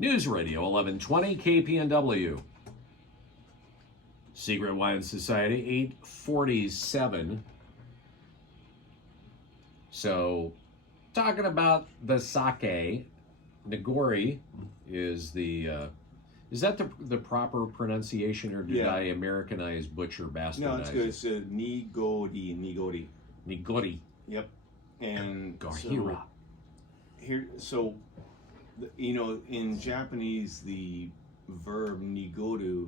News Radio 1120 KPNW. Secret Wine Society 847. So, talking about the sake, Nigori is the is that the proper pronunciation, or did I Americanize, butcher, bastardize? No, it's good. It's Nigori. Nigori. Yep. And Gahira. So you know, in Japanese, the verb nigoru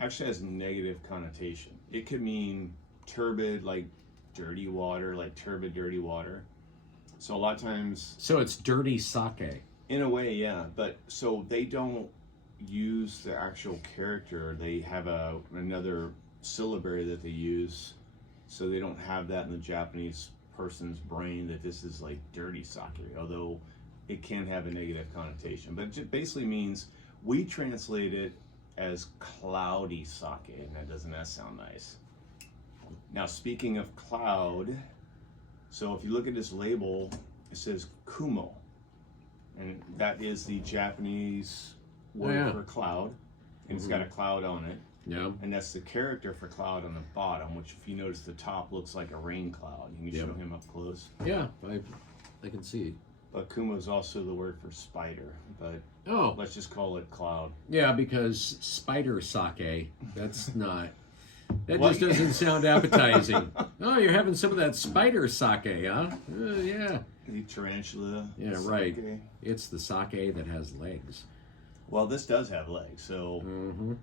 actually has a negative connotation. It could mean turbid, like dirty water, like turbid, dirty water. So a lot of times... So it's dirty sake. In a way, yeah. But so they don't use the actual character. They have another syllabary that they use. So they don't have that in the Japanese person's brain that this is like dirty sake, although it can have a negative connotation. But it basically means, we translate it as cloudy sake, and doesn't that sound nice? Now, speaking of cloud, so if you look at this label, it says KUMO, and that is the Japanese word for cloud, and it's got a cloud on it. Yeah. And that's the character for cloud on the bottom, which, if you notice, the top looks like a rain cloud. You can show him up close. Yeah, I can see. But KUMO is also the word for spider, but let's just call it cloud. Yeah, because spider sake, that's not... That just doesn't sound appetizing. Oh, you're having some of that spider sake, huh? Yeah. The tarantula. Yeah, right. It's the sake that has legs. Well, this does have legs. So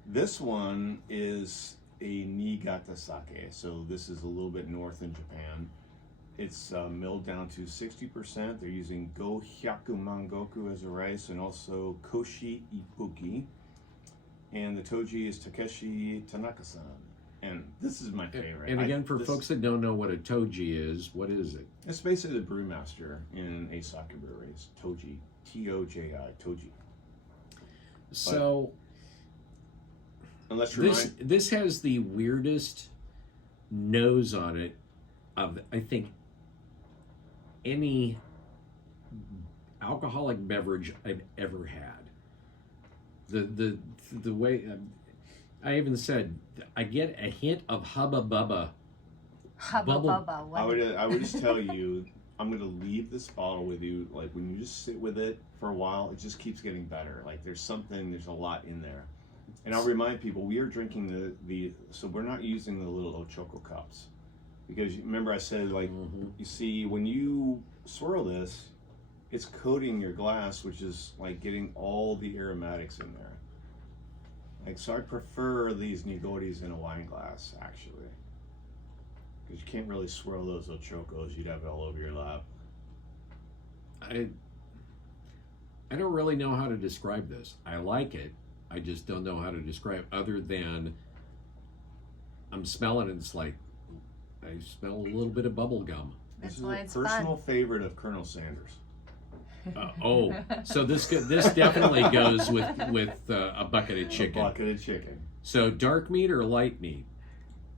this one is a Niigata sake. So this is a little bit north in Japan. It's milled down to 60%. They're using Go-hyaku mangoku as a rice, and also Koshi Ippuki. And the toji is Takeshi Tanaka-san. And this is my favorite. And again, for folks that don't know what a toji is, what is it? It's basically the brewmaster in a sake brewery. It's toji. T-O-J-I, toji. So, this has the weirdest nose on it of, I think, any alcoholic beverage I've ever had. The way I even said, I get a hint of Hubba Bubba. Hubba Bubba. I would just tell you, I'm going to leave this bottle with you. Like, when you just sit with it for a while, it just keeps getting better. Like, there's a lot in there. And I'll remind people, we are drinking so we're not using the little Ochoko cups. Because remember I said, like, you see, when you swirl this, it's coating your glass, which is like getting all the aromatics in there. Like, so I prefer these Nigoris in a wine glass, actually. Because you can't really swirl those Ochokos. You'd have it all over your lap. I don't really know how to describe this. I like it. I just don't know how to describe, other than I'm smelling it. It's like, I smell a little bit of bubble gum. This is a personal favorite of Colonel Sanders. So this definitely goes with a bucket of chicken. A bucket of chicken. So dark meat or light meat?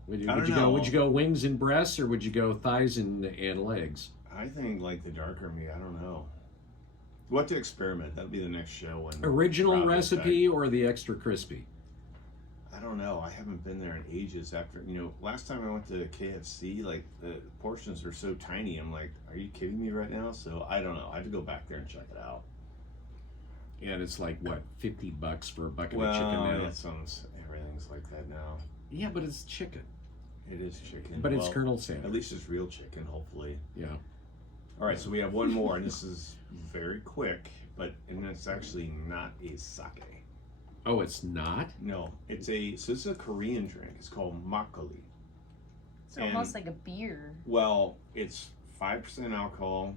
Would you go wings and breasts, or would you go thighs and legs? I think like the darker meat. I don't know. What to experiment? That'll be the next show. Original recipe or the extra crispy? I don't know. I haven't been there in ages. After, last time I went to KFC, like, the portions are so tiny. I'm like, are you kidding me right now? So I don't know. I have to go back there and check it out. Yeah, and it's like, what, $50 for a bucket of chicken now? Yeah, everything's like that now. Yeah, but it's chicken. It is chicken. But it's Colonel Sanders. At least it's real chicken, hopefully. Yeah. All right, so we have one more, and this is very quick, and it's actually not a sake. Oh, it's not? No, so this is a Korean drink. It's called makgeolli. It's almost like a beer. Well, it's 5% alcohol.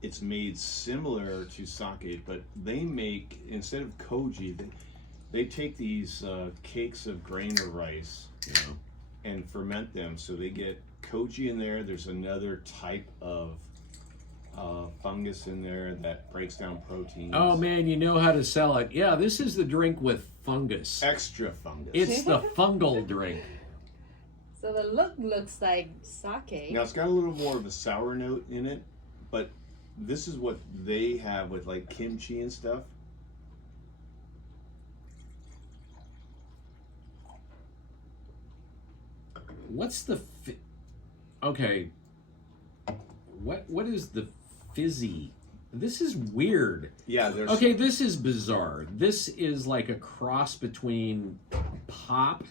It's made similar to sake, but they make, instead of koji, they take these cakes of grain or rice and ferment them. So they get koji in there. There's another type of fungus in there that breaks down proteins. Oh man, you know how to sell it. Yeah, this is the drink with fungus. Extra fungus. It's the fungal drink. So the look looks like sake. Now it's got a little more of a sour note in it, but this is what they have with like kimchi and stuff. What's the okay? What is the fizzy? This is weird. Yeah, there's Okay, this is bizarre. This is like a cross between pop.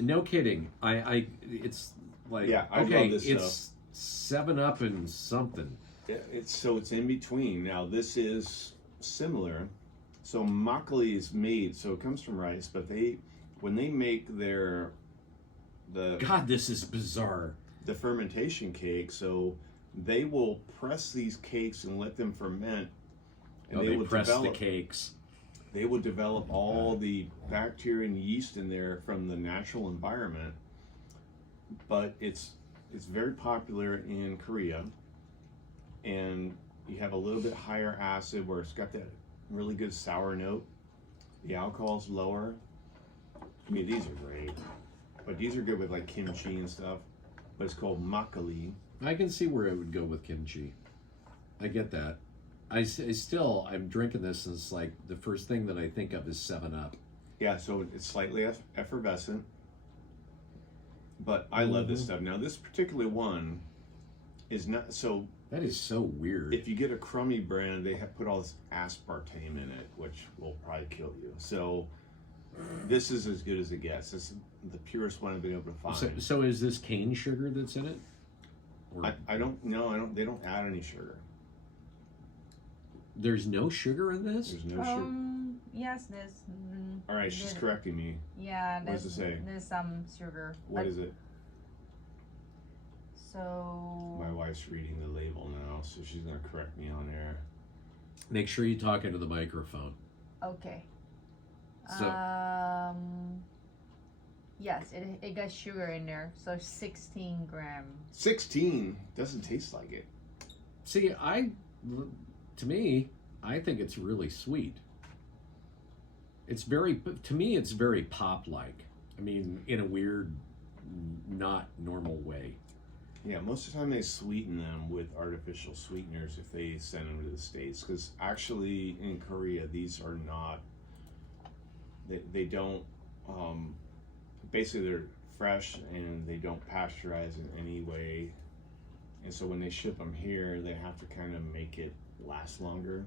No kidding. It's like I okay, love this it's 7-Up and something. it's in between. Now this is similar. So makgeolli is made, so it comes from rice, but when they make the God, this is bizarre. fermentation cake, so they will press these cakes and let them ferment, and They will press develop the cakes. they will develop all the bacteria and yeast in there from the natural environment. But it's very popular in Korea, and you have a little bit higher acid where it's got that really good sour note. The alcohol's lower. I mean, these are great, but these are good with like kimchi and stuff. But it's called makgeolli. I can see where it would go with kimchi. I get that. I'm drinking this, and it's like the first thing that I think of is 7-Up. Yeah, so it's slightly effervescent. But I love this stuff. Now, this particular one is not so. That is so weird. If you get a crummy brand, they have put all this aspartame in it, which will probably kill you. So this is as good as it gets. This is the purest one I've been able to find. So is this cane sugar that's in it? Or I don't know. They don't add any sugar. there's no sugar in this? There's no sugar. Yes, there's. All right, she's correcting me. Yeah, What does it say? There's some sugar. What is it? So. My wife's reading the label now, so she's gonna correct me on air. Make sure you talk into the microphone. Okay. So- Yes, it got sugar in there, so 16 grams. 16 doesn't taste like it. See, to me, I think it's really sweet. To me, it's very pop-like. I mean, in a weird, not normal way. Yeah, most of the time they sweeten them with artificial sweeteners if they send them to the States. Because actually in Korea, these are not, they don't, basically they're fresh and they don't pasteurize in any way. And so when they ship them here, they have to kind of make it last longer.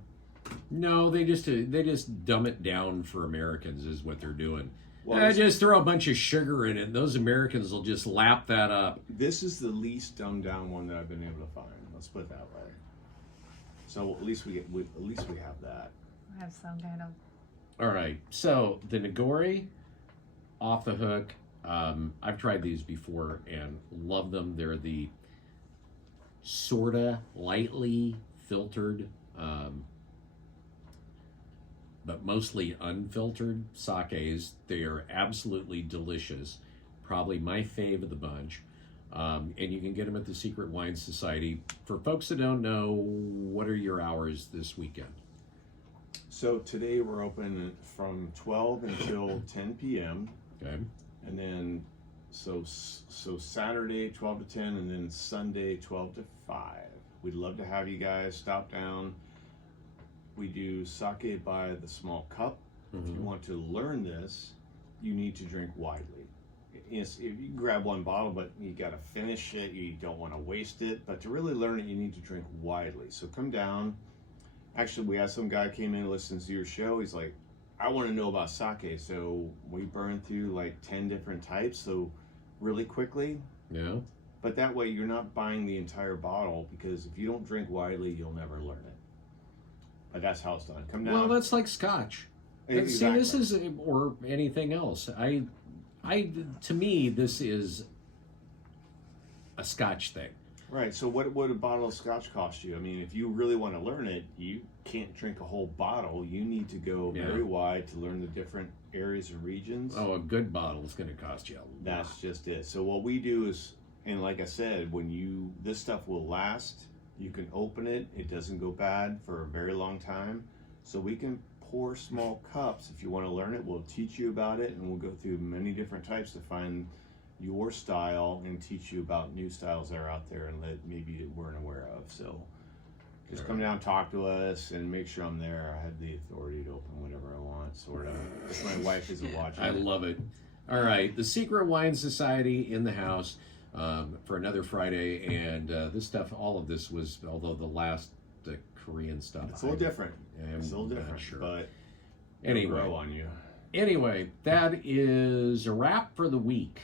No, they just dumb it down for Americans is what they're doing. Well, Just throw a bunch of sugar in it, and those Americans will just lap that up. this is the least dumbed down one that I've been able to find. Let's put it that way. So at least we have that. I have some kind of. All right, so the Nigori, off the hook. I've tried these before and love them. They're the sorta lightly filtered, but mostly unfiltered sakes. They are absolutely delicious. Probably my fave of the bunch. And you can get them at the Secret Wine Society. For folks that don't know, what are your hours this weekend? So today we're open from 12 until 10 p.m. Okay. And then so Saturday 12 to 10, and then Sunday 12 to 5. We'd love to have you guys stop down. We do sake by the small cup. If you want to learn this, you need to drink widely. Yes, if you grab one bottle, but you got to finish it, you don't want to waste it. But to really learn it, you need to drink widely. So come down. Actually, we had some guy came in and listens to your show. He's like, I want to know about sake. So we burned through like 10 different types. So really quickly. Yeah. But that way you're not buying the entire bottle, because if you don't drink widely, you'll never learn it. But that's how it's done. Come down. Well, that's like scotch. Exactly. See, this is, or anything else. To me, this is a scotch thing. Right. So what would a bottle of scotch cost you? I mean, if you really want to learn it, you can't drink a whole bottle. You need to go very wide to learn the different areas and regions. Oh, a good bottle is going to cost you a lot. That's just it. So what we do is, and like I said, this stuff will last. You can open it. It doesn't go bad for a very long time. So we can pour small cups. If you want to learn it, we'll teach you about it, and we'll go through many different types to find your style and teach you about new styles that are out there and that maybe you weren't aware of. So just come down, talk to us, and make sure I'm there. I have the authority to open whatever I want, sort of. If my wife isn't watching. I love it. All right, the Secret Wine Society in the house for another Friday, and this stuff, all of this was, although the last Korean stuff, It's a little different. I'm It's a little not different, sure. but Anyway. it'll grow on you. Anyway, that is a wrap for the week.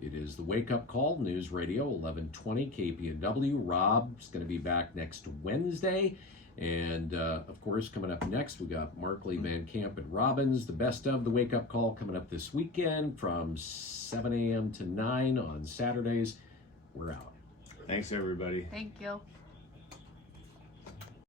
It is the Wake Up Call, News Radio 1120 KPNW. Rob's going to be back next Wednesday. And, of course, coming up next, we got Markley, Van Camp, and Robbins. The best of the Wake Up Call coming up this weekend from 7 a.m. to 9 on Saturdays. We're out. Thanks, everybody. Thank you.